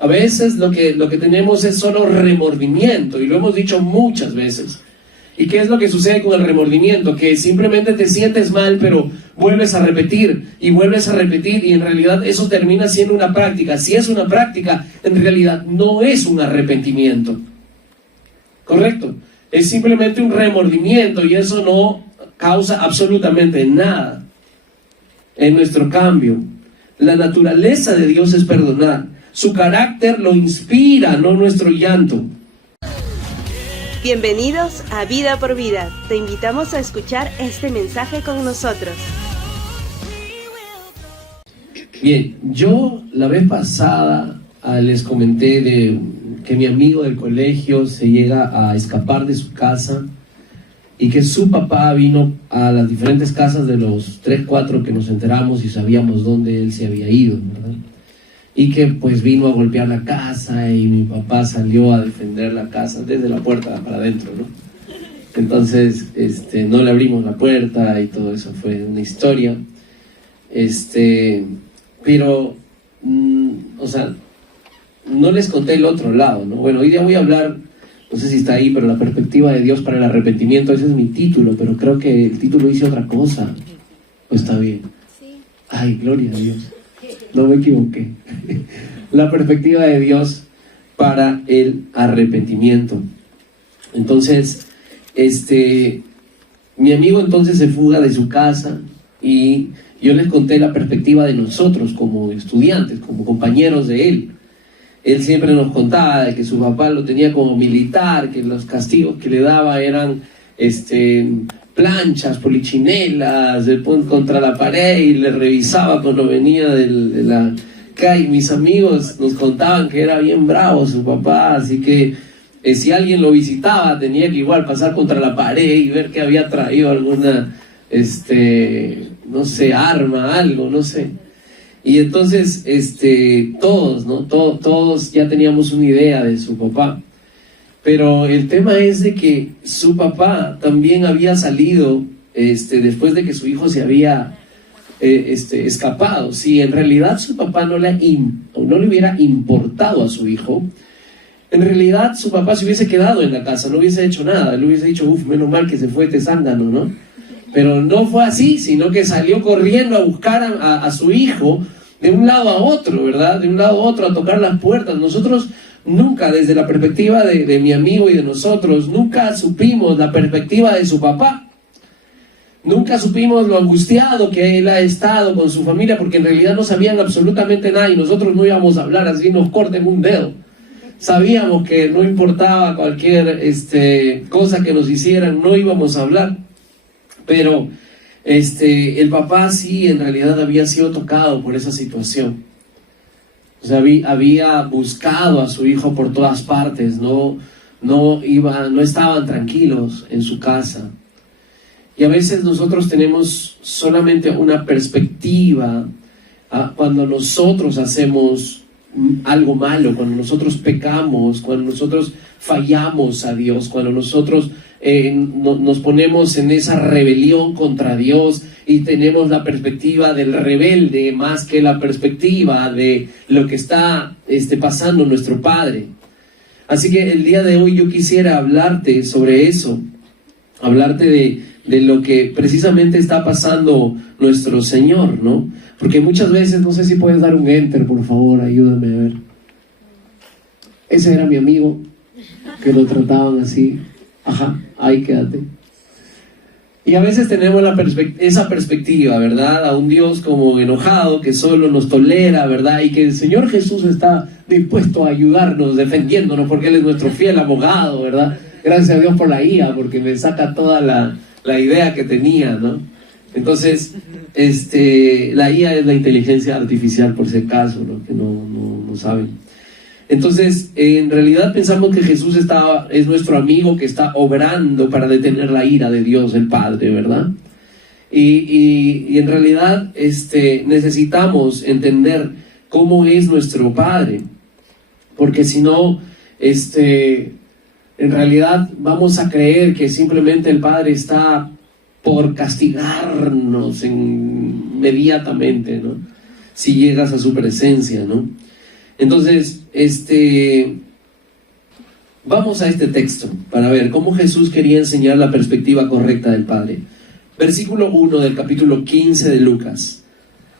A veces lo que tenemos es solo remordimiento, y lo hemos dicho muchas veces. ¿Y qué es lo que sucede con el remordimiento? Que simplemente te sientes mal, pero vuelves a repetir, y en realidad eso termina siendo una práctica. Si es una práctica, en realidad no es un arrepentimiento. ¿Correcto? Es simplemente un remordimiento, y eso no causa absolutamente nada en nuestro cambio. La naturaleza de Dios es perdonar. Su carácter lo inspira, no nuestro llanto. Bienvenidos a Vida por Vida. Te invitamos a escuchar este mensaje con nosotros. Bien, yo la vez pasada les comenté de que mi amigo del colegio se llega a escapar de su casa y que su papá vino a las diferentes casas de los 3, 4 que nos enteramos y sabíamos dónde él se había ido, ¿verdad? Y que pues vino a golpear la casa y mi papá salió a defender la casa desde la puerta para adentro, ¿no? Entonces no le abrimos la puerta y todo eso fue una historia. Pero, o sea, no les conté el otro lado, ¿no? Bueno, hoy día voy a hablar, no sé si está ahí, pero la perspectiva de Dios para el arrepentimiento. Ese es mi título, pero creo que el título dice otra cosa. ¿O está bien? Sí. Ay, gloria a Dios. No me equivoqué. La perspectiva de Dios para el arrepentimiento. Entonces, mi amigo entonces se fuga de su casa y yo les conté la perspectiva de nosotros como estudiantes, como compañeros de él. Él siempre nos contaba de que su papá lo tenía como militar, que los castigos que le daba eran planchas, polichinelas, contra la pared, y le revisaba cuando venía de la calle. Mis amigos nos contaban que era bien bravo su papá, así que si alguien lo visitaba tenía que igual pasar contra la pared y ver que había traído alguna, no sé, arma, algo, no sé. Y entonces, todos, ¿no? Todos ya teníamos una idea de su papá. Pero el tema es de que su papá también había salido, después de que su hijo se había escapado. Si en realidad su papá no le hubiera importado a su hijo, en realidad su papá se hubiese quedado en la casa, no hubiese hecho nada. Él hubiese dicho, menos mal que se fue este zángano, ¿no? Pero no fue así, sino que salió corriendo a buscar a su hijo de un lado a otro, ¿verdad? De un lado a otro, a tocar las puertas. Nosotros nunca, desde la perspectiva de mi amigo y de nosotros, nunca supimos la perspectiva de su papá. Nunca supimos lo angustiado que él ha estado con su familia, porque en realidad no sabían absolutamente nada y nosotros no íbamos a hablar así, nos corten un dedo. Sabíamos que no importaba cualquier cosa que nos hicieran, no íbamos a hablar. Pero el papá sí en realidad había sido tocado por esa situación. O sea, había buscado a su hijo por todas partes, no estaban tranquilos en su casa. Y a veces nosotros tenemos solamente una perspectiva cuando nosotros hacemos algo malo, cuando nosotros pecamos, cuando nosotros fallamos a Dios, cuando nosotros nos ponemos en esa rebelión contra Dios y tenemos la perspectiva del rebelde más que la perspectiva de lo que está pasando nuestro Padre. Así que el día de hoy yo quisiera hablarte sobre eso, hablarte de lo que precisamente está pasando nuestro Señor, ¿no? Porque muchas veces, no sé si puedes dar un enter, por favor, ayúdame a ver. Ese era mi amigo, que lo trataban así. Ajá, ahí quédate. Y a veces tenemos esa perspectiva, ¿verdad? A un Dios como enojado, que solo nos tolera, ¿verdad? Y que el Señor Jesús está dispuesto a ayudarnos, defendiéndonos, porque Él es nuestro fiel abogado, ¿verdad? Gracias a Dios por la IA, porque me saca toda la idea que tenía, ¿no? Entonces, la IA es la inteligencia artificial, por si acaso, ¿no? Que no saben. Entonces, en realidad pensamos que Jesús es nuestro amigo que está obrando para detener la ira de Dios, el Padre, ¿verdad? Y en realidad necesitamos entender cómo es nuestro Padre, porque si no, en realidad vamos a creer que simplemente el Padre está por castigarnos inmediatamente, ¿no? Si llegas a su presencia, ¿no? Entonces, vamos a este texto para ver cómo Jesús quería enseñar la perspectiva correcta del Padre. Versículo 1 del capítulo 15 de Lucas.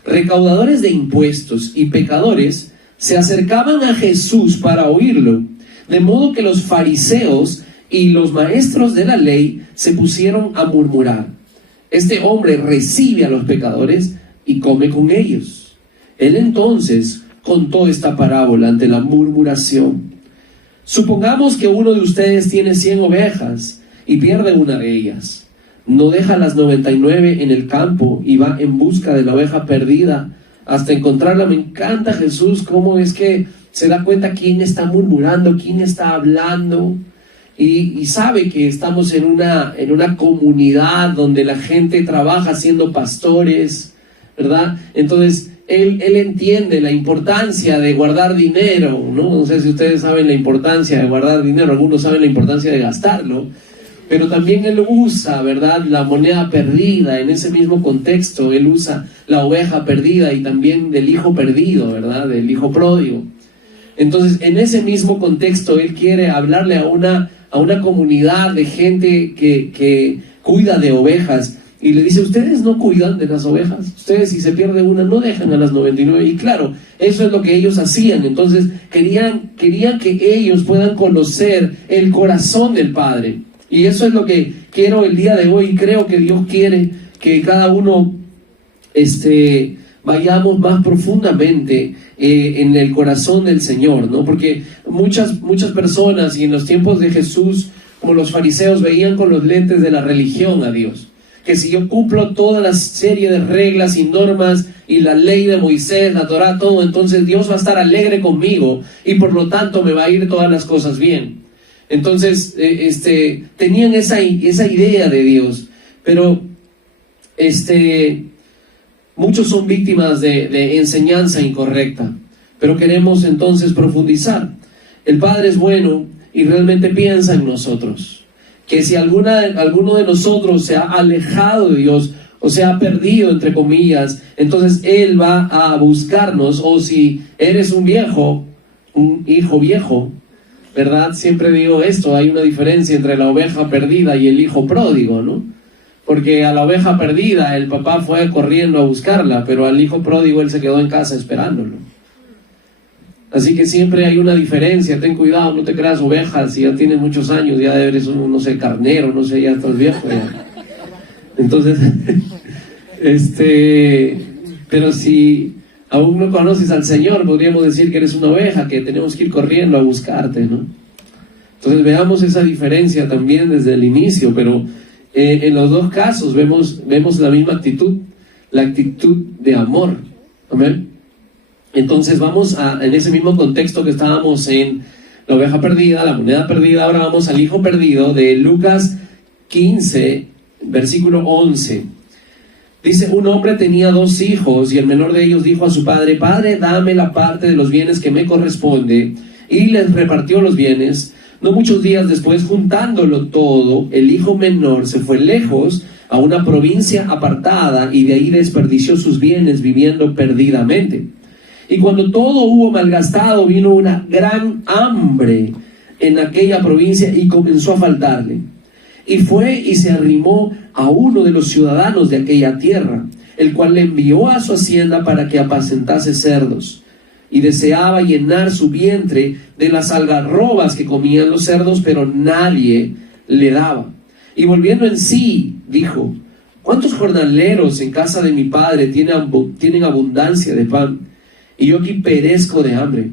Recaudadores de impuestos y pecadores se acercaban a Jesús para oírlo, de modo que los fariseos y los maestros de la ley se pusieron a murmurar: este hombre recibe a los pecadores y come con ellos. Él entonces contó esta parábola ante la murmuración. Supongamos que uno de ustedes tiene 100 ovejas y pierde una de ellas. ¿No deja las 99 en el campo y va en busca de la oveja perdida hasta encontrarla? Me encanta Jesús, cómo es que se da cuenta quién está murmurando, quién está hablando, y sabe que estamos en una comunidad donde la gente trabaja siendo pastores, ¿verdad? Entonces, él entiende la importancia de guardar dinero, ¿no? No sé si ustedes saben la importancia de guardar dinero, algunos saben la importancia de gastarlo, pero también él usa, ¿verdad?, la moneda perdida. En ese mismo contexto, él usa la oveja perdida y también del hijo perdido, ¿verdad?, del hijo pródigo. Entonces, en ese mismo contexto, él quiere hablarle a una comunidad de gente que cuida de ovejas, y le dice: ustedes no cuidan de las ovejas, ustedes si se pierde una no dejan a las 99, y claro, eso es lo que ellos hacían. Entonces querían que ellos puedan conocer el corazón del Padre, y eso es lo que quiero el día de hoy. Creo que Dios quiere que cada uno vayamos más profundamente en el corazón del Señor, ¿no? Porque muchas personas, y en los tiempos de Jesús, como los fariseos, veían con los lentes de la religión a Dios, que si yo cumplo toda la serie de reglas y normas y la ley de Moisés, la Torá, todo, entonces Dios va a estar alegre conmigo y por lo tanto me va a ir todas las cosas bien. Entonces tenían esa idea de Dios, pero muchos son víctimas de enseñanza incorrecta. Pero queremos entonces profundizar. El Padre es bueno y realmente piensa en nosotros. Que si alguno de nosotros se ha alejado de Dios o se ha perdido, entre comillas, entonces Él va a buscarnos. O si eres un hijo viejo, ¿verdad? Siempre digo esto, hay una diferencia entre la oveja perdida y el hijo pródigo, ¿no? Porque a la oveja perdida el papá fue corriendo a buscarla, pero al hijo pródigo él se quedó en casa esperándolo. Así que siempre hay una diferencia. Ten cuidado, no te creas oveja. Si ya tienes muchos años, ya eres un, no sé, carnero, no sé, ya estás viejo ya. Entonces, pero si aún no conoces al Señor, podríamos decir que eres una oveja, que tenemos que ir corriendo a buscarte, ¿no? Entonces veamos esa diferencia también desde el inicio, pero en los dos casos vemos la misma actitud, la actitud de amor. Amén. Entonces vamos en ese mismo contexto que estábamos en la oveja perdida, la moneda perdida, ahora vamos al hijo perdido de Lucas 15, versículo 11. Dice: un hombre tenía 2 hijos y el menor de ellos dijo a su padre: Padre, dame la parte de los bienes que me corresponde, y les repartió los bienes. No muchos días después, juntándolo todo, el hijo menor se fue lejos a una provincia apartada y de ahí desperdició sus bienes viviendo perdidamente. Y cuando todo hubo malgastado, vino una gran hambre en aquella provincia y comenzó a faltarle. Y fue y se arrimó a uno de los ciudadanos de aquella tierra, el cual le envió a su hacienda para que apacentase cerdos. Y deseaba llenar su vientre de las algarrobas que comían los cerdos, pero nadie le daba. Y volviendo en sí, dijo: ¿cuántos jornaleros en casa de mi padre tienen abundancia de pan? Y yo aquí perezco de hambre.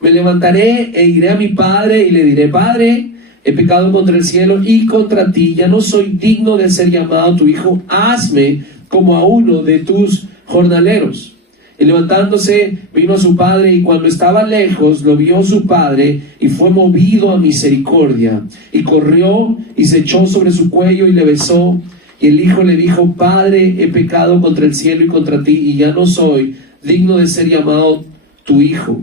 Me levantaré e iré a mi padre y le diré: Padre, he pecado contra el cielo y contra ti, ya no soy digno de ser llamado tu hijo, hazme como a uno de tus jornaleros. Y levantándose vino a su padre, y cuando estaba lejos lo vio su padre y fue movido a misericordia, y corrió y se echó sobre su cuello y le besó. Y el hijo le dijo: Padre, he pecado contra el cielo y contra ti, y ya no soy digno de ser llamado tu hijo.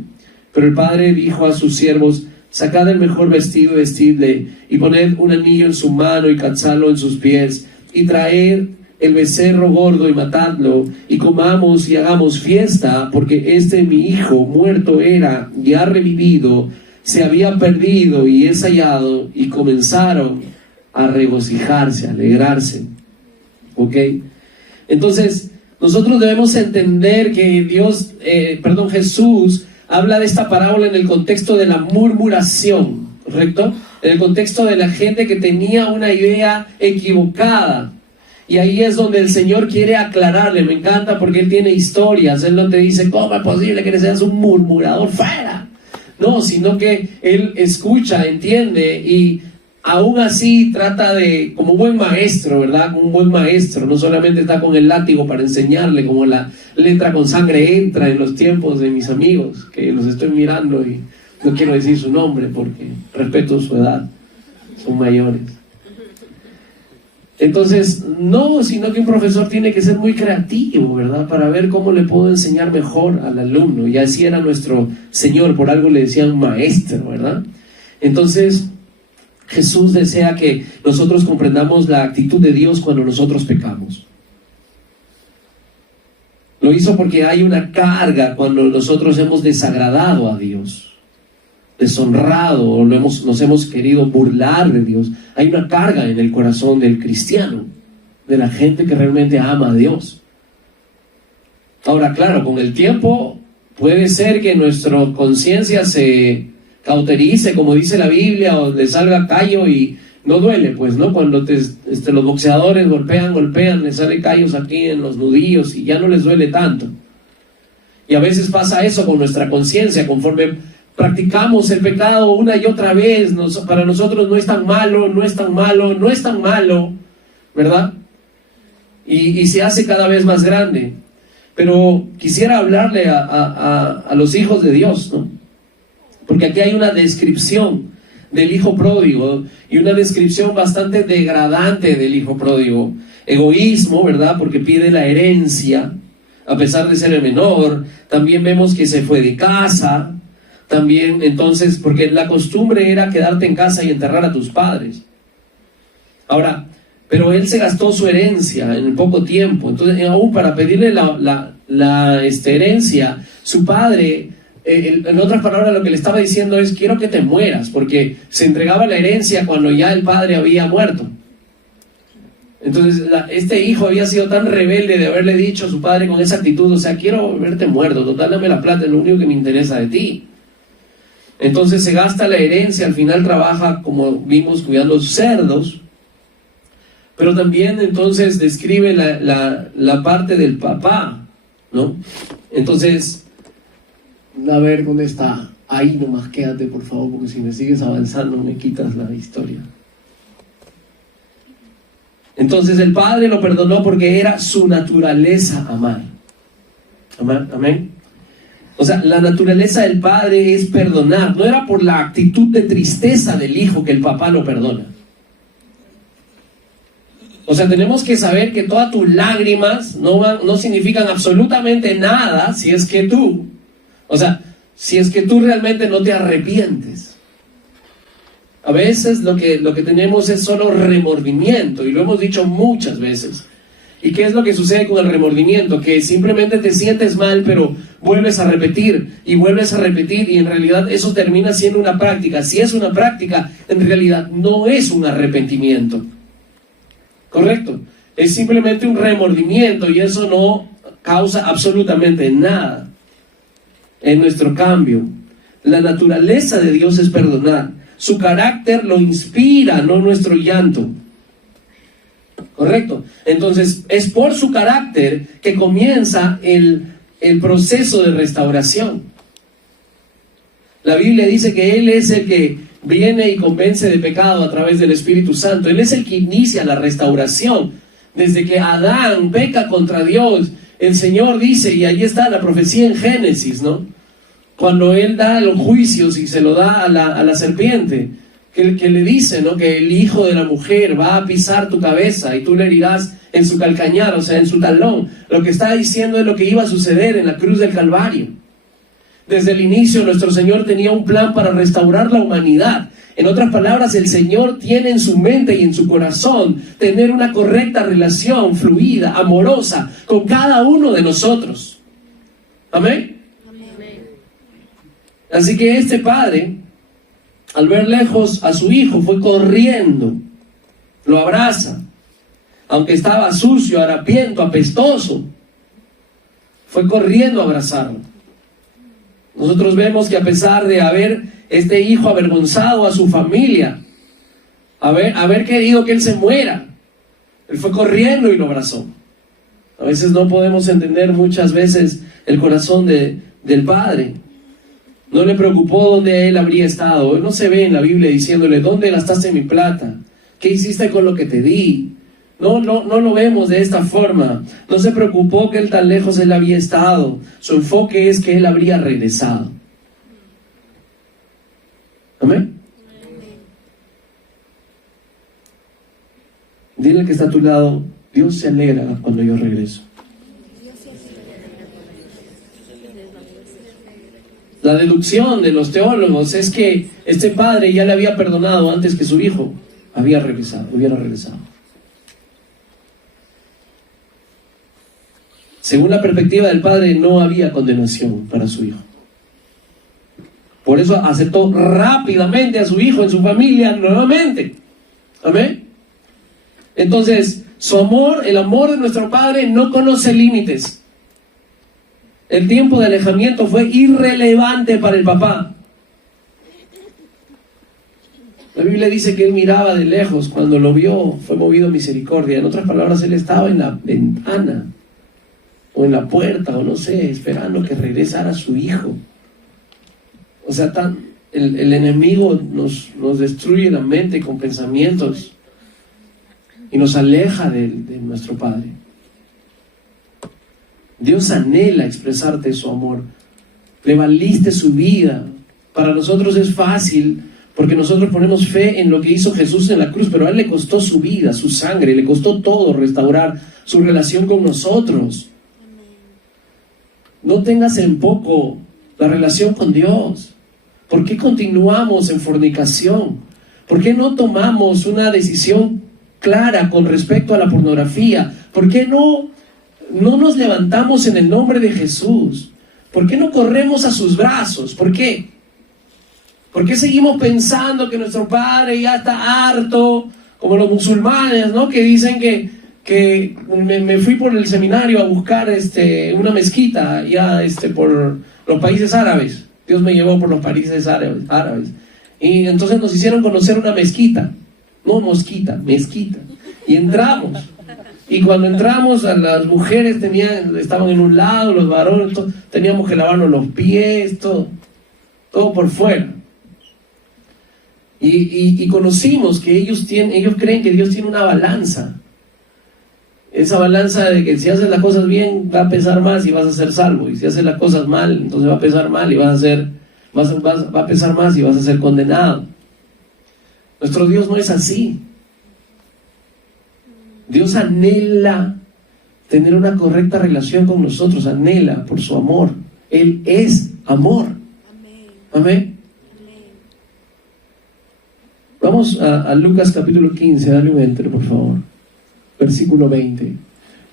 Pero el padre dijo a sus siervos: sacad el mejor vestido, vestidle, y poned un anillo en su mano y calzadlo en sus pies, y traed el becerro gordo y matadlo, y comamos y hagamos fiesta, porque mi hijo muerto era y ha revivido, se había perdido y es hallado. Y comenzaron a regocijarse, a alegrarse. ¿Ok? Entonces, nosotros debemos entender que Jesús habla de esta parábola en el contexto de la murmuración, ¿correcto? En el contexto de la gente que tenía una idea equivocada. Y ahí es donde el Señor quiere aclararle. Me encanta porque Él tiene historias. Él no te dice, ¿cómo es posible que seas un murmurador? ¡Fuera! No, sino que Él escucha, entiende y aún así trata de, como un buen maestro, ¿verdad? Un buen maestro no solamente está con el látigo para enseñarle, como la letra con sangre entra en los tiempos de mis amigos, que los estoy mirando y no quiero decir su nombre porque respeto su edad, son mayores. Entonces, no, sino que un profesor tiene que ser muy creativo, ¿verdad? Para ver cómo le puedo enseñar mejor al alumno. Y así era nuestro Señor, por algo le decían maestro, ¿verdad? Entonces, Jesús desea que nosotros comprendamos la actitud de Dios cuando nosotros pecamos. Lo hizo porque hay una carga cuando nosotros hemos desagradado a Dios, deshonrado o nos hemos querido burlar de Dios. Hay una carga en el corazón del cristiano, de la gente que realmente ama a Dios. Ahora, claro, con el tiempo puede ser que nuestra conciencia se cauterice, como dice la Biblia, o le salga callo y no duele, pues, ¿no? Cuando los boxeadores golpean, les sale callos aquí en los nudillos y ya no les duele tanto. Y a veces pasa eso con nuestra conciencia, conforme practicamos el pecado una y otra vez, para nosotros no es tan malo, ¿verdad? Y se hace cada vez más grande. Pero quisiera hablarle a los hijos de Dios, ¿no? Porque aquí hay una descripción del hijo pródigo y una descripción bastante degradante del hijo pródigo. Egoísmo, ¿verdad? Porque pide la herencia, a pesar de ser el menor. También vemos que se fue de casa. También, entonces, porque la costumbre era quedarte en casa y enterrar a tus padres. Ahora, pero él se gastó su herencia en poco tiempo. Entonces, aún para pedirle la herencia, su padre, en otras palabras, lo que le estaba diciendo es: quiero que te mueras, porque se entregaba la herencia cuando ya el padre había muerto. Entonces, este hijo había sido tan rebelde de haberle dicho a su padre con esa actitud: o sea, quiero verte muerto, total, dame la plata, es lo único que me interesa de ti. Entonces se gasta la herencia, al final trabaja, como vimos, cuidando cerdos. Pero también entonces describe la parte del papá, ¿no? Entonces, a ver, ¿dónde está? Ahí nomás quédate, por favor, porque si me sigues avanzando me quitas la historia. Entonces el padre lo perdonó porque era su naturaleza amar. Amén. O sea, la naturaleza del padre es perdonar. No era por la actitud de tristeza del hijo que el papá lo perdona. O sea, tenemos que saber que todas tus lágrimas no significan absolutamente nada si es que tú realmente no te arrepientes. A veces lo que tenemos es solo remordimiento, y lo hemos dicho muchas veces. ¿Y qué es lo que sucede con el remordimiento? Que simplemente te sientes mal, pero vuelves a repetir, y en realidad eso termina siendo una práctica. Si es una práctica, en realidad no es un arrepentimiento. ¿Correcto? Es simplemente un remordimiento, y eso no causa absolutamente nada en nuestro cambio. La naturaleza de Dios es perdonar. Su carácter lo inspira, no nuestro llanto. ¿Correcto? Entonces, es por su carácter que comienza el proceso de restauración. La Biblia dice que Él es el que viene y convence de pecado a través del Espíritu Santo. Él es el que inicia la restauración. Desde que Adán peca contra Dios, el Señor dice, y ahí está la profecía en Génesis, ¿no? Cuando Él da los juicios y se lo da a la serpiente, que le dice, ¿no?, que el hijo de la mujer va a pisar tu cabeza y tú le herirás en su calcañar, o sea, en su talón. Lo que está diciendo es lo que iba a suceder en la cruz del Calvario. Desde el inicio nuestro Señor tenía un plan para restaurar la humanidad. En otras palabras, el Señor tiene en su mente y en su corazón tener una correcta relación fluida, amorosa, con cada uno de nosotros. ¿Amén? Así que este padre, al ver lejos a su hijo, fue corriendo, lo abraza, aunque estaba sucio, harapiento, apestoso, fue corriendo a abrazarlo. Nosotros vemos que a pesar de haber este hijo avergonzado a su familia, haber querido que él se muera, él fue corriendo y lo abrazó. A veces no podemos entender muchas veces el corazón del padre. No le preocupó dónde él habría estado. Él no se ve en la Biblia diciéndole: ¿dónde gastaste mi plata? ¿Qué hiciste con lo que te di? No lo vemos de esta forma. No se preocupó que él tan lejos él había estado. Su enfoque es que él habría regresado. ¿Amén? Dile al que está a tu lado: Dios se alegra cuando yo regreso. La deducción de los teólogos es que este padre ya le había perdonado antes que su hijo hubiera regresado. Según la perspectiva del padre, no había condenación para su hijo. Por eso aceptó rápidamente a su hijo en su familia nuevamente. Amén. Entonces, su amor, el amor de nuestro Padre, no conoce límites. El tiempo de alejamiento fue irrelevante para el papá. La Biblia dice que él miraba de lejos. Cuando lo vio, fue movido a misericordia. En otras palabras, él estaba en la ventana o en la puerta, o no sé, esperando que regresara su hijo. O sea, el enemigo nos destruye la mente con pensamientos y nos aleja de nuestro Padre. Dios anhela expresarte su amor. Le valiste su vida. Para nosotros es fácil porque nosotros ponemos fe en lo que hizo Jesús en la cruz, pero a él le costó su vida, su sangre, le costó todo restaurar su relación con nosotros. No tengas en poco la relación con Dios. ¿Por qué continuamos en fornicación? ¿Por qué no tomamos una decisión clara con respecto a la pornografía? ¿Por qué no nos levantamos en el nombre de Jesús? ¿Por qué no corremos a sus brazos? ¿Por qué? ¿Por qué seguimos pensando que nuestro Padre ya está harto? Como los musulmanes, ¿no? Que dicen que me fui por el seminario a buscar una mezquita ya por los países árabes. Dios me llevó por los países árabes. Y entonces nos hicieron conocer una mezquita. No mosquita, mezquita. Y entramos. Y cuando entramos, a las mujeres estaban en un lado, los varones, teníamos que lavarnos los pies, todo por fuera. Y conocimos que ellos creen que Dios tiene una balanza. Esa balanza de que si haces las cosas bien, va a pesar más y vas a ser salvo. Y si haces las cosas mal, entonces va a pesar mal y va a pesar más y vas a ser condenado. Nuestro Dios no es así. Dios anhela tener una correcta relación con nosotros, anhela por su amor. Él es amor. Amén. Vamos a Lucas capítulo 15, dale un enter, por favor. Versículo 20.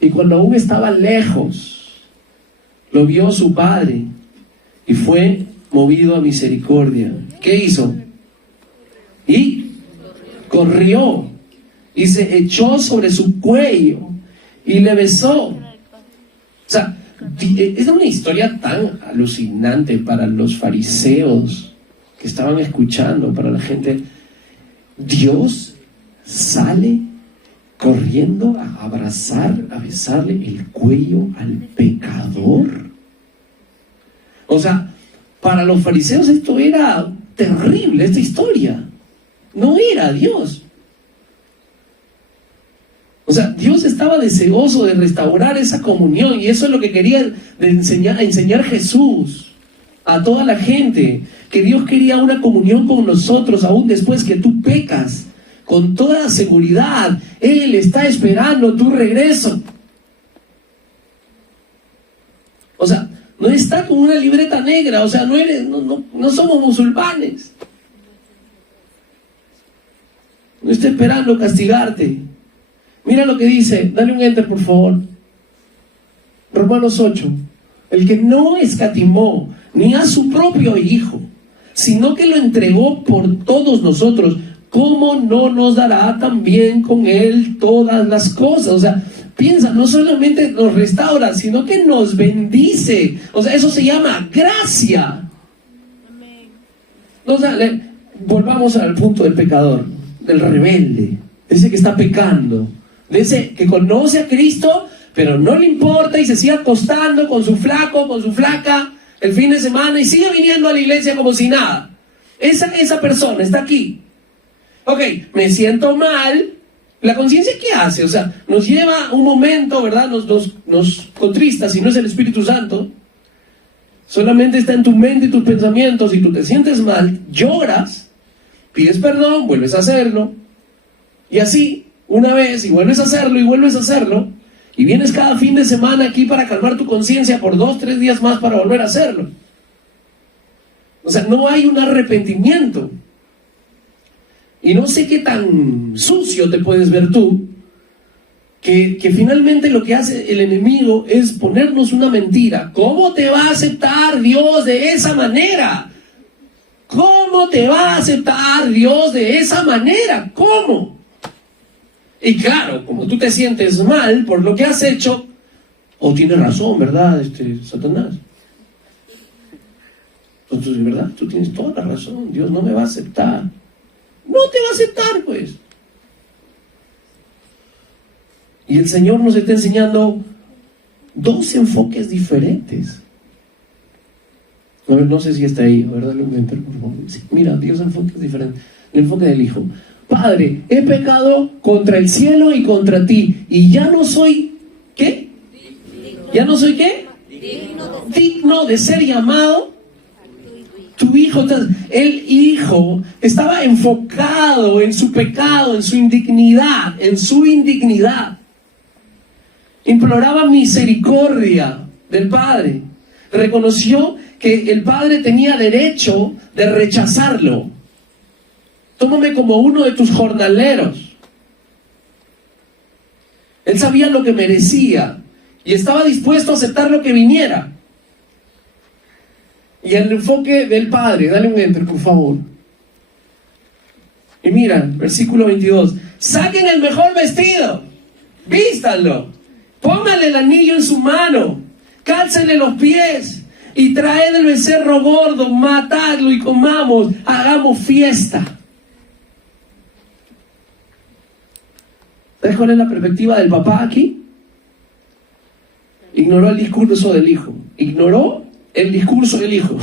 Y cuando aún estaba lejos, lo vio su padre y fue movido a misericordia. ¿Qué hizo? Y corrió y se echó sobre su cuello y le besó. O sea, es una historia tan alucinante para los fariseos que estaban escuchando, para la gente. Dios sale corriendo a abrazar, a besarle el cuello al pecador. O sea, para los fariseos esto era terrible, esta historia. No era Dios. O sea, Dios estaba deseoso de restaurar esa comunión, y eso es lo que quería enseñar Jesús a toda la gente, que Dios quería una comunión con nosotros aún después que tú pecas. Con toda seguridad, Él está esperando tu regreso. O sea, no está con una libreta negra, o sea, no somos musulmanes. No está esperando castigarte. Mira lo que dice, dale un enter por favor. Romanos 8. El que no escatimó ni a su propio hijo, sino que lo entregó por todos nosotros, ¿cómo no nos dará también con él todas las cosas? O sea, piensa, no solamente nos restaura, sino que nos bendice. O sea, eso se llama gracia. O sea, volvamos al punto del pecador, del rebelde, de ese que está pecando, de ese que conoce a Cristo, pero no le importa y se sigue acostando con su flaco, con su flaca, el fin de semana y sigue viniendo a la iglesia como si nada. Esa persona está aquí. Ok, me siento mal. ¿La conciencia qué hace? O sea, nos lleva un momento, ¿verdad? Nos contrista, si no es el Espíritu Santo. Solamente está en tu mente y tus pensamientos. Y tú te sientes mal, lloras, pides perdón, vuelves a hacerlo. Y así, una vez, y vuelves a hacerlo, y vuelves a hacerlo. Y vienes cada fin de semana aquí para calmar tu conciencia por 2-3 días más para volver a hacerlo. O sea, no hay un arrepentimiento. Y no sé qué tan sucio te puedes ver tú, que finalmente lo que hace el enemigo es ponernos una mentira. ¿Cómo te va a aceptar Dios de esa manera? ¿Cómo te va a aceptar Dios de esa manera? ¿Cómo? Y claro, como tú te sientes mal por lo que has hecho, o tienes razón, ¿verdad, Satanás? Entonces, ¿verdad? Tú tienes toda la razón, Dios no me va a aceptar. No te va a aceptar, pues. Y el Señor nos está enseñando 2 enfoques diferentes. A ver, no sé si está ahí, ¿verdad? Lo inventé, por favor. Sí, mira, 2 enfoques diferentes. El enfoque del Hijo. Padre, he pecado contra el cielo y contra ti, y ya no soy, ¿qué? ¿Ya no soy qué? Digno de ser llamado tu hijo. El hijo estaba enfocado en su pecado, en su indignidad, Imploraba misericordia del Padre. Reconoció que el Padre tenía derecho de rechazarlo. Tómame como uno de tus jornaleros. Él sabía lo que merecía y estaba dispuesto a aceptar lo que viniera. Y el enfoque del Padre, dale un enter, por favor. Y mira, versículo 22. Saquen el mejor vestido, vístanlo, pónganle el anillo en su mano, cálcenle los pies y traed el becerro gordo, matadlo y comamos, hagamos fiesta. ¿Sabes cuál es la perspectiva del papá aquí? Ignoró el discurso del hijo. Ignoró el discurso del hijo.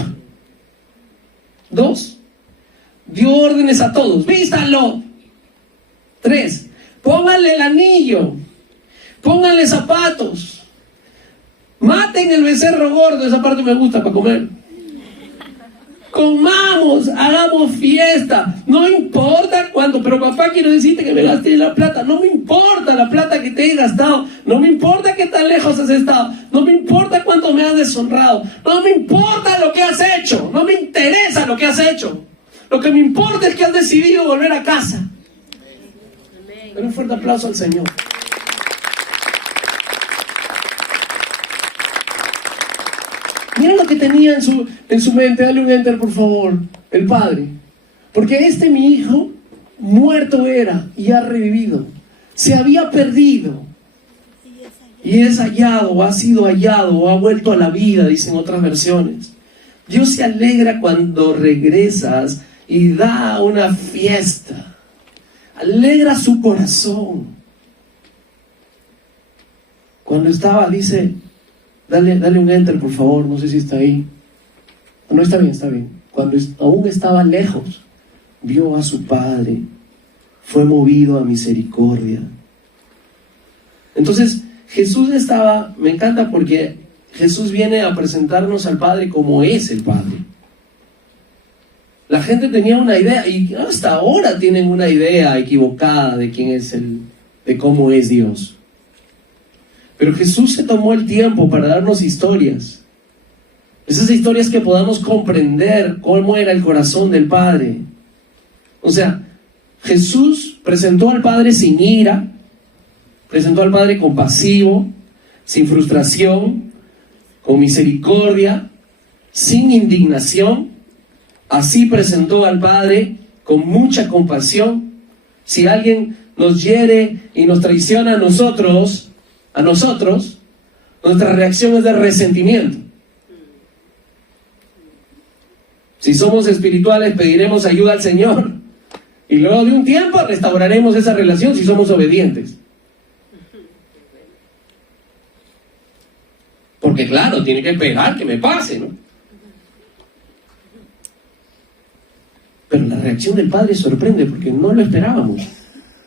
2, dio órdenes a todos. Vístanlo. 3, pónganle el anillo. Pónganle zapatos. Maten el becerro gordo. Esa parte me gusta para comer. Comamos, hagamos fiesta. No importa cuánto, pero papá, quiero decirte que me gasté la plata. No me importa la plata que te he gastado. No me importa qué tan lejos has estado. No me importa cuánto me has deshonrado. No me importa lo que has hecho. No me interesa lo que has hecho. Lo que me importa es que has decidido volver a casa. Dale un fuerte aplauso al Señor. Mira lo que tenía en su mente. Dale un enter, por favor. El Padre. Porque mi hijo, muerto era y ha revivido. Se había perdido. Y es hallado, o ha sido hallado, o ha vuelto a la vida, dicen otras versiones. Dios se alegra cuando regresas y da una fiesta. Alegra su corazón. Cuando estaba, dice... Dale un enter, por favor, no sé si está ahí. No, está bien. Cuando aún estaba lejos, vio a su Padre, fue movido a misericordia. Entonces, Jesús me encanta porque Jesús viene a presentarnos al Padre como es el Padre. La gente tenía una idea, y hasta ahora tienen una idea equivocada de quién es de cómo es Dios. Pero Jesús se tomó el tiempo para darnos historias. Esas historias que podamos comprender cómo era el corazón del Padre. O sea, Jesús presentó al Padre sin ira, presentó al Padre compasivo, sin frustración, con misericordia, sin indignación. Así presentó al Padre con mucha compasión. Si alguien nos hiere y nos traiciona a nosotros, nuestra reacción es de resentimiento. Si somos espirituales, pediremos ayuda al Señor. Y luego de un tiempo restauraremos esa relación si somos obedientes. Porque claro, tiene que esperar que me pase, ¿no? Pero la reacción del Padre sorprende porque no lo esperábamos.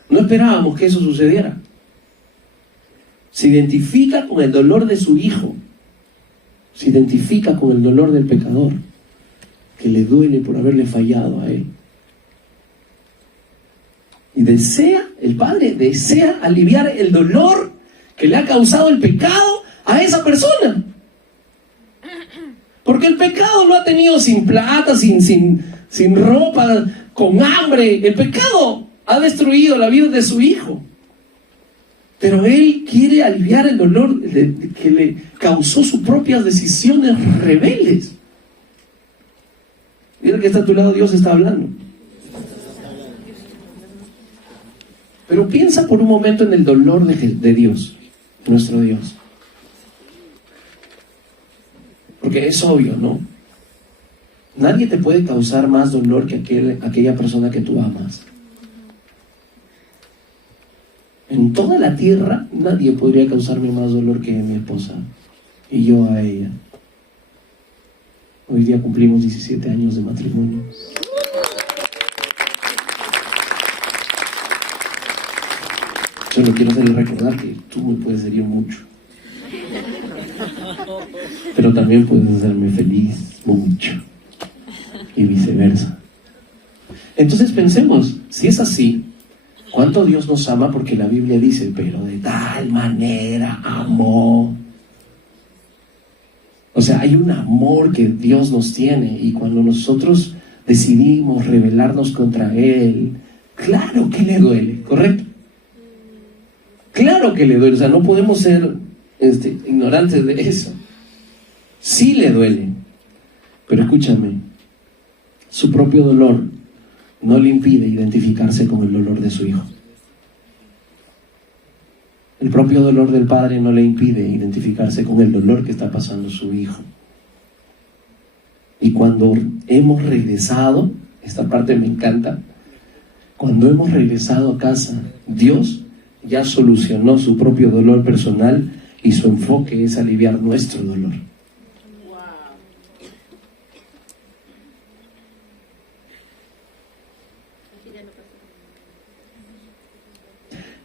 No esperábamos que eso sucediera. Se identifica con el dolor de su Hijo. Se identifica con el dolor del pecador, que le duele por haberle fallado a Él. Y el Padre desea aliviar el dolor que le ha causado el pecado a esa persona. Porque el pecado lo ha tenido sin plata, sin ropa, con hambre. El pecado ha destruido la vida de su Hijo. Pero Él quiere aliviar el dolor que le causó sus propias decisiones rebeldes. Mira que está a tu lado, Dios está hablando. Pero piensa por un momento en el dolor de Dios, nuestro Dios. Porque es obvio, ¿no? Nadie te puede causar más dolor que aquella persona que tú amas. En toda la tierra nadie podría causarme más dolor que mi esposa y yo a ella. Hoy día cumplimos 17 años de matrimonio. Solo quiero hacerle recordar que tú me puedes herir mucho, pero también puedes hacerme feliz mucho, y viceversa. Entonces pensemos, si es así, ¿cuánto Dios nos ama? Porque la Biblia dice, pero de tal manera amó. O sea, hay un amor que Dios nos tiene, y cuando nosotros decidimos rebelarnos contra Él, claro que le duele, ¿correcto? Claro que le duele, o sea, no podemos ser ignorantes de eso. Sí le duele, pero escúchame, su propio dolor no le impide identificarse con el dolor de su Hijo. El propio dolor del Padre no le impide identificarse con el dolor que está pasando su Hijo. Y cuando hemos regresado, esta parte me encanta, cuando hemos regresado a casa, Dios ya solucionó su propio dolor personal y su enfoque es aliviar nuestro dolor.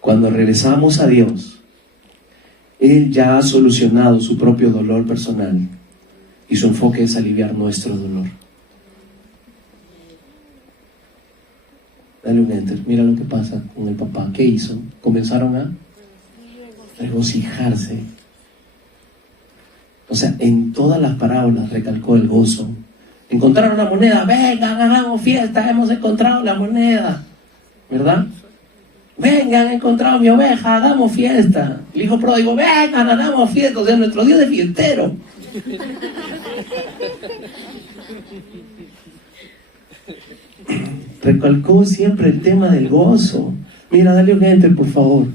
Cuando regresamos a Dios, Él ya ha solucionado su propio dolor personal y su enfoque es aliviar nuestro dolor. Dale un enter, mira lo que pasa con el papá. ¿Qué hizo? Comenzaron a regocijarse. O sea, en todas las parábolas recalcó el gozo. Encontraron la moneda, vengan, hagamos fiesta, hemos encontrado la moneda, ¿verdad? Vengan, he encontrado mi oveja, hagamos fiesta. El hijo pródigo, vengan, hagamos fiesta. O sea, nuestro Dios es fiestero. Recalcó siempre el tema del gozo. Mira, dale un enter, por favor.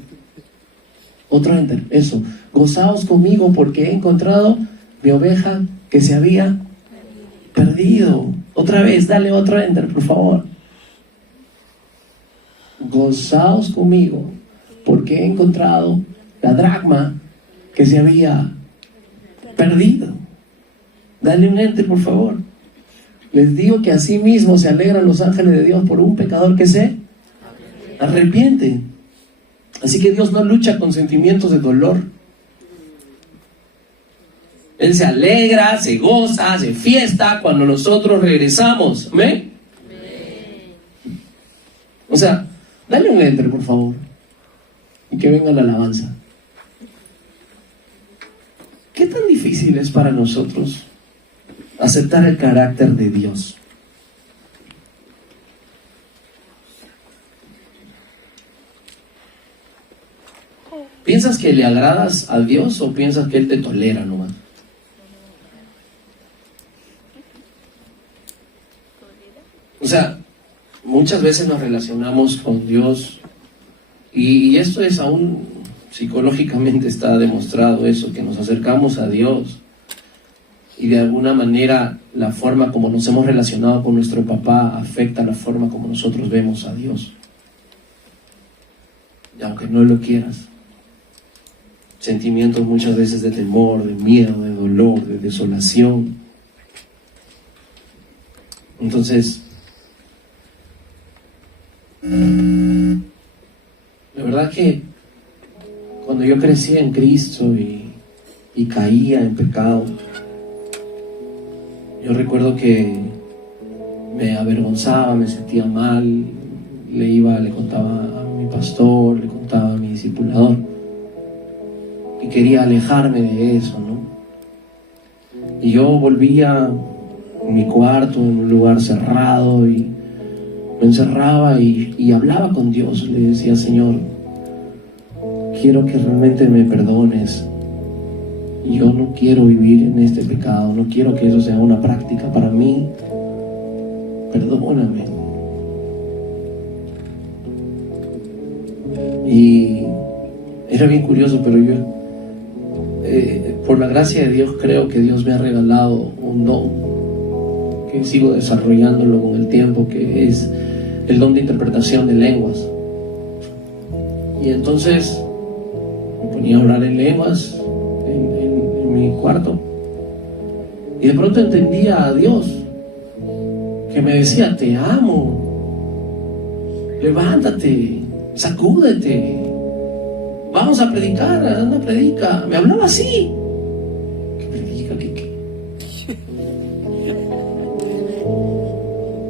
Otro enter, eso. Gozaos conmigo porque he encontrado mi oveja que se había perdido. Otra vez, dale otro enter, por favor. Gozaos conmigo porque he encontrado la dracma que se había perdido. Dale un enter, por favor. Les digo que así mismo se alegran los ángeles de Dios por un pecador que se arrepiente. Así que Dios no lucha con sentimientos de dolor. Él se alegra, se goza, se fiesta cuando nosotros regresamos. ¿Amén? O sea, dale un enter, por favor, y que venga la alabanza. ¿Qué tan difícil es para nosotros aceptar el carácter de Dios? ¿Piensas que le agradas a Dios o piensas que Él te tolera nomás? O sea, muchas veces nos relacionamos con Dios y esto es aún psicológicamente está demostrado eso, que nos acercamos a Dios y de alguna manera la forma como nos hemos relacionado con nuestro papá afecta la forma como nosotros vemos a Dios. Y aunque no lo quieras, sentimientos muchas veces de temor, de miedo, de dolor, de desolación. Entonces, la verdad que cuando yo crecía en Cristo y caía en pecado, yo recuerdo que me avergonzaba, me sentía mal, le contaba a mi pastor, le contaba a mi discipulador, y quería alejarme de eso, ¿no? Y yo volvía en mi cuarto, en un lugar cerrado, y me encerraba y hablaba con Dios. Le decía: Señor, quiero que realmente me perdones. Yo no quiero vivir en este pecado, no quiero que eso sea una práctica para mí. Perdóname. Y era bien curioso, pero yo, por la gracia de Dios, creo que Dios me ha regalado un don que sigo desarrollándolo con el tiempo, que es el don de interpretación de lenguas. Y entonces me ponía a hablar en lenguas en mi cuarto, y de pronto entendía a Dios que me decía: te amo, levántate, sacúdete, vamos a predicar, anda, predica. Me hablaba así. ¿Qué predica? ¿Qué?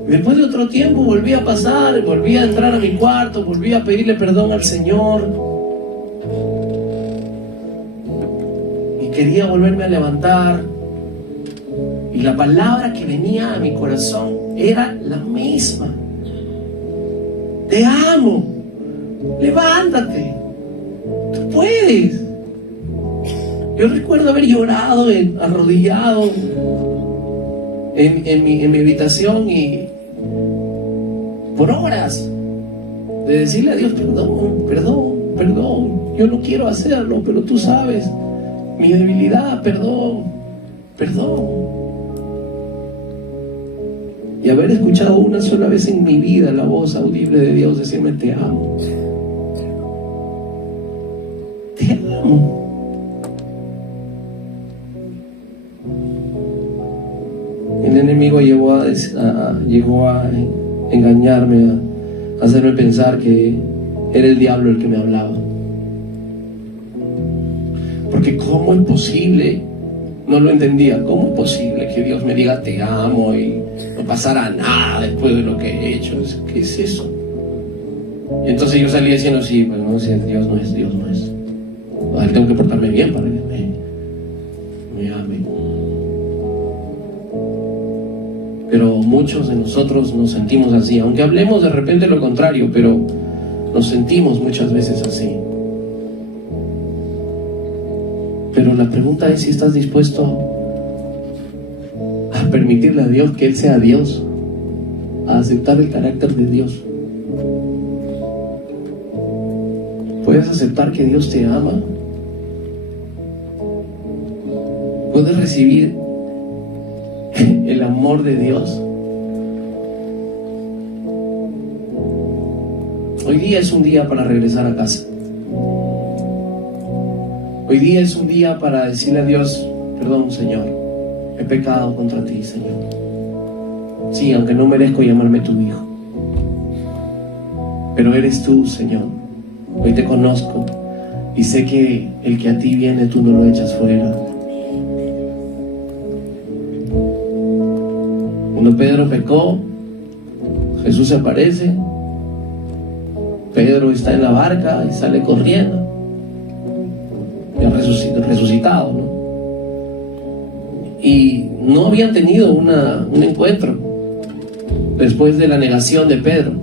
Después de otro tiempo volví a pasar, volví a entrar a mi cuarto, volví a pedirle perdón al Señor. Quería volverme a levantar, y la palabra que venía a mi corazón era la misma: te amo, levántate, tú puedes. Yo recuerdo haber llorado arrodillado en mi habitación y por horas de decirle a Dios: perdón, yo no quiero hacerlo, pero tú sabes mi debilidad, perdón. Y haber escuchado una sola vez en mi vida la voz audible de Dios decirme: te amo. Te amo. El enemigo llegó a engañarme, a hacerme pensar que era el diablo el que me hablaba. Porque ¿cómo es posible? No lo entendía. ¿Cómo es posible que Dios me diga te amo y no pasará nada después de lo que he hecho? ¿Qué es eso? Y entonces yo salía diciendo: sí, pues no, si Dios no es. Tengo que portarme bien para que me ame. Pero muchos de nosotros nos sentimos así, aunque hablemos de repente lo contrario, pero nos sentimos muchas veces así. Pero la pregunta es si estás dispuesto a permitirle a Dios que Él sea Dios, a aceptar el carácter de Dios. ¿Puedes aceptar que Dios te ama? ¿Puedes recibir el amor de Dios? Hoy día es un día para regresar a casa. Hoy día es un día para decirle a Dios: perdón, Señor, he pecado contra ti, Señor. Sí, aunque no merezco llamarme tu hijo, pero eres tú, Señor. Hoy te conozco y sé que el que a ti viene tú no lo echas fuera. Cuando Pedro pecó, Jesús se aparece, Pedro está en la barca y sale corriendo. Ya resucitado, ¿no? Y no habían tenido un encuentro después de la negación de Pedro.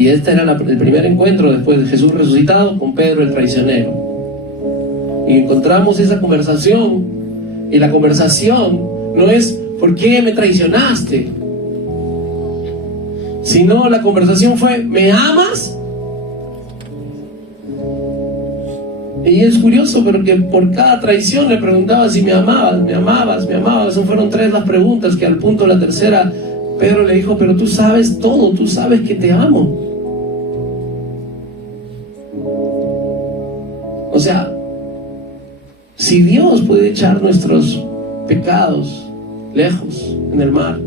Y este era el primer encuentro después de Jesús resucitado con Pedro el traicionero. Y encontramos esa conversación. Y la conversación no es ¿por qué me traicionaste? Sino la conversación fue ¿me amas? Y es curioso, pero que por cada traición le preguntaba si me amabas, me amabas, me amabas. Esas fueron 3 las preguntas, que al punto de la tercera Pedro le dijo, pero tú sabes todo, tú sabes que te amo. O sea, si Dios puede echar nuestros pecados lejos en el mar,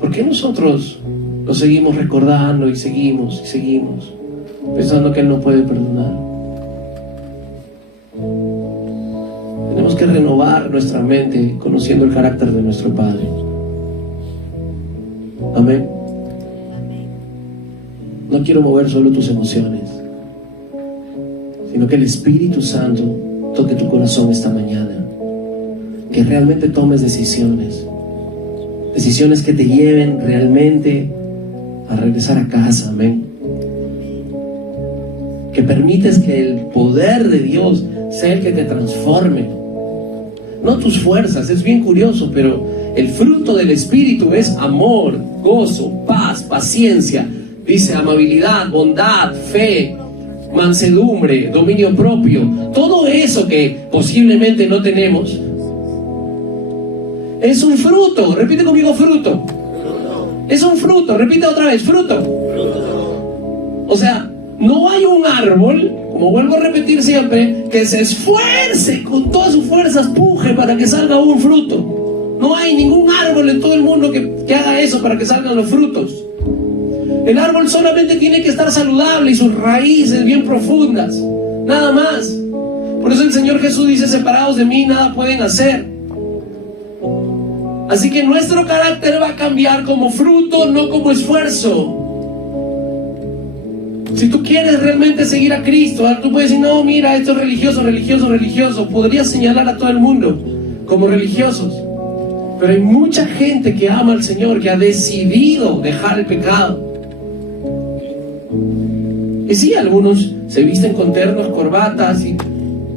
¿por qué nosotros los seguimos recordando y seguimos pensando que Él no puede perdonar? Tenemos que renovar nuestra mente conociendo el carácter de nuestro Padre. Amén. No quiero mover solo tus emociones, sino que el Espíritu Santo toque tu corazón esta mañana. Que realmente tomes decisiones que te lleven realmente a regresar a casa. Amén. Que permites que el poder de Dios sea el que te transforme, no tus fuerzas. Es bien curioso, pero el fruto del Espíritu es amor, gozo, paz, paciencia, dice amabilidad, bondad, fe, mansedumbre, dominio propio. Todo eso que posiblemente no tenemos es un fruto. Repite conmigo, fruto. Es un fruto. Repite otra vez, fruto. O sea, no hay un árbol, como vuelvo a repetir siempre, que se esfuerce con todas sus fuerzas, puje para que salga un fruto. No hay ningún árbol en todo el mundo que haga eso para que salgan los frutos. El árbol solamente tiene que estar saludable y sus raíces bien profundas, nada más. Por eso el Señor Jesús dice, separados de mí nada pueden hacer. Así que nuestro carácter va a cambiar como fruto, no como esfuerzo. Si tú quieres realmente seguir a Cristo, tú puedes decir, no, mira, esto es religioso. Podrías señalar a todo el mundo como religiosos. Pero hay mucha gente que ama al Señor, que ha decidido dejar el pecado. Y sí, algunos se visten con ternos, corbatas, y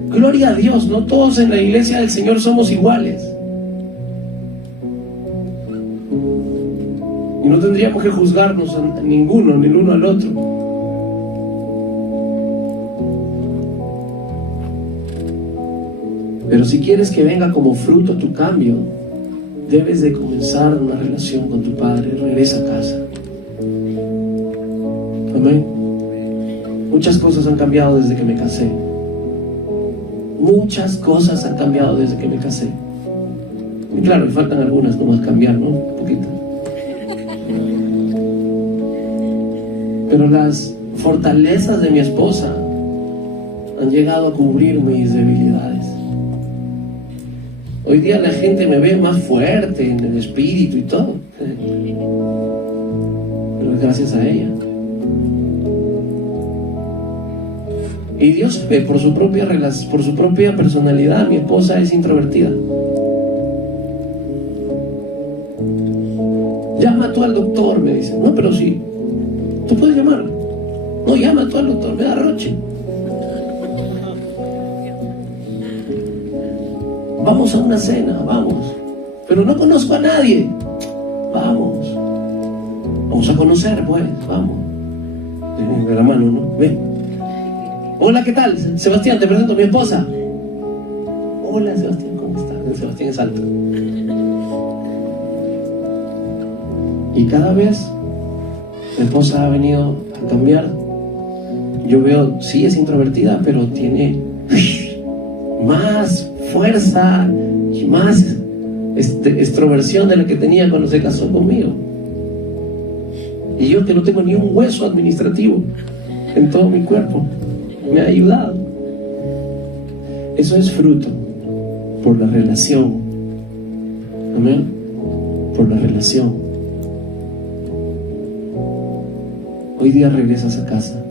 gloria a Dios, no todos en la iglesia del Señor somos iguales. Y no tendríamos que juzgarnos a ninguno, ni el uno al otro. Pero si quieres que venga como fruto tu cambio, debes de comenzar una relación con tu Padre. Regresa a casa. Amén. Muchas cosas han cambiado desde que me casé. Muchas cosas han cambiado desde que me casé. Y claro, me faltan algunas nomás cambiar, ¿no? Un poquito. Pero las fortalezas de mi esposa han llegado a cubrir mis debilidades. Hoy día la gente me ve más fuerte en el espíritu y todo, pero es gracias a ella. Y Dios ve por su propia personalidad. Mi esposa es introvertida. Llama tú al doctor, me dice. No, pero sí, tú puedes llamar. No, llama tú al doctor, me da roche. Vamos a una cena, vamos. Pero no conozco a nadie. Vamos a conocer, pues, vamos. De la mano, ¿no? Ven. Hola, ¿qué tal? Sebastián, te presento a mi esposa. Hola, Sebastián, ¿cómo estás? Sebastián es alto. Y cada vez mi esposa ha venido a cambiar. Yo veo, sí es introvertida, pero tiene más fuerza y más extroversión de la que tenía cuando se casó conmigo. Y yo, que no tengo ni un hueso administrativo en todo mi cuerpo, me ha ayudado. Eso es fruto por la relación. Amén. Por la relación. Hoy día regresas a casa.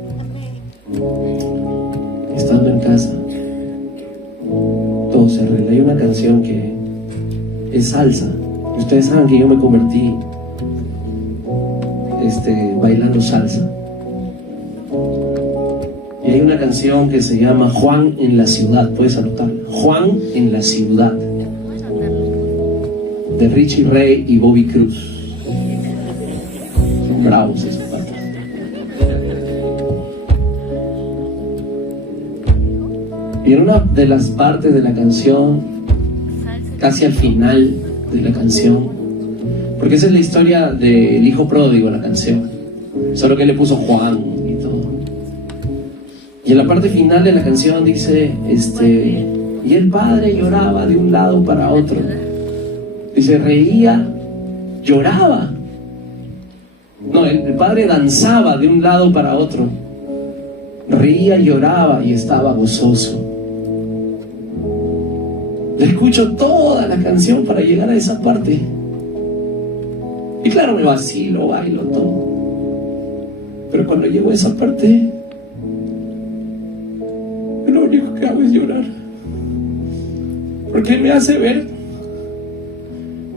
Estando en casa, todo se arregla. Hay una canción que es salsa, y ustedes saben que yo me convertí bailando salsa. Y hay una canción que se llama Juan en la ciudad, puedes anotarla. Juan en la ciudad, de Richie Ray y Bobby Cruz. Son bravos esos patas. Y en una de las partes de la canción, casi al final de la canción, porque esa es la historia del hijo pródigo, la canción, solo que le puso Juan y todo. Y en la parte final de la canción dice, y el padre lloraba de un lado para otro. Dice, reía, lloraba. No, el padre danzaba de un lado para otro. Reía, lloraba y estaba gozoso. Escucho toda la canción para llegar a esa parte. Y claro, me vacilo, bailo todo. Pero cuando llego a esa parte, lo único que hago es llorar. Porque me hace ver,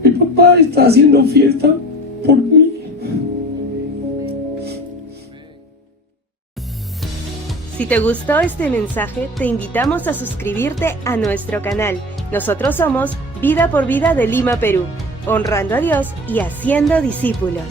mi papá está haciendo fiesta por mí. Si te gustó este mensaje, te invitamos a suscribirte a nuestro canal. Nosotros somos Vida por Vida de Lima, Perú, honrando a Dios y haciendo discípulos.